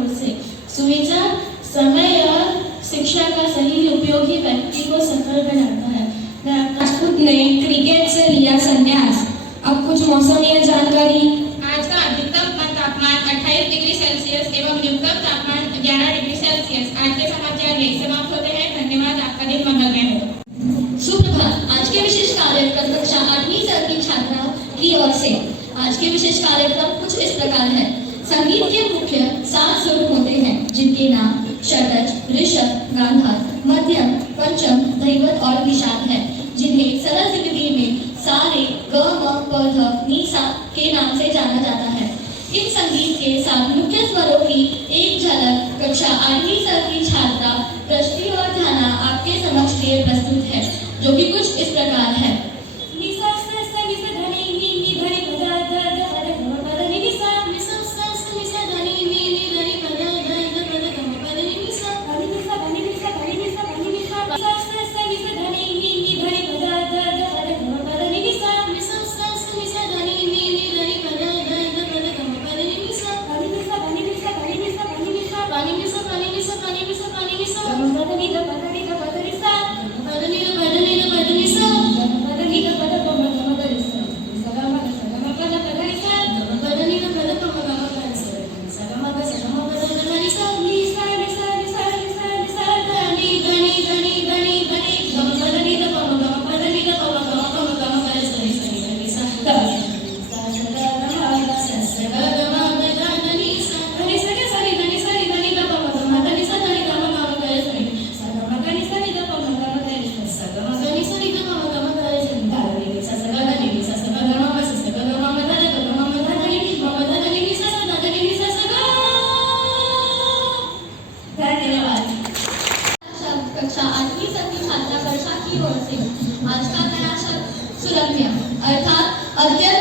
ओर से सुविचार समय और शिक्षा का सही उपयोग ही व्यक्ति को सफल बनाता है। राजपूत ने क्रिकेट से लिया संन्यास। अब कुछ मौसमीय जानकारी। आज का अधिकतम तापमान 28 डिग्री सेल्सियस एवं न्यूनतम तापमान 11 डिग्री सेल्सियस। आज के समाचार यही समाप्त होते हैं। धन्यवाद। आपका दिन मंगलमय हो। सुप्रभात। आज के विशेष कार्यक्रम कक्षा 8वीं की छात्रा की ओर से। आज के विशेष कार्यक्रम कुछ इस प्रकार है। संगीत के मुख्य 7 सुर होते हैं, जिनके नाम षडज, ऋषभ, गांधार, मध्यम, पंचम, धैवत और निषाद है, जिन्हें सरल जिंदगी में सा रे ग म प ध नि सा के नाम से जाना जाता है। इन संगीत के 7 मुख्य स्वरों की एक झलक कक्षा 8वीं की छात्रा प्रश्नी और ध्याना आपके समक्ष लिए प्रस्तुत है, जो कि कुछ इस प्रकार है। कक्षा 8वीं की छात्रा वर्षा की ओर से। आज का नया शब्द सुरम्य अर्थात अत्यंत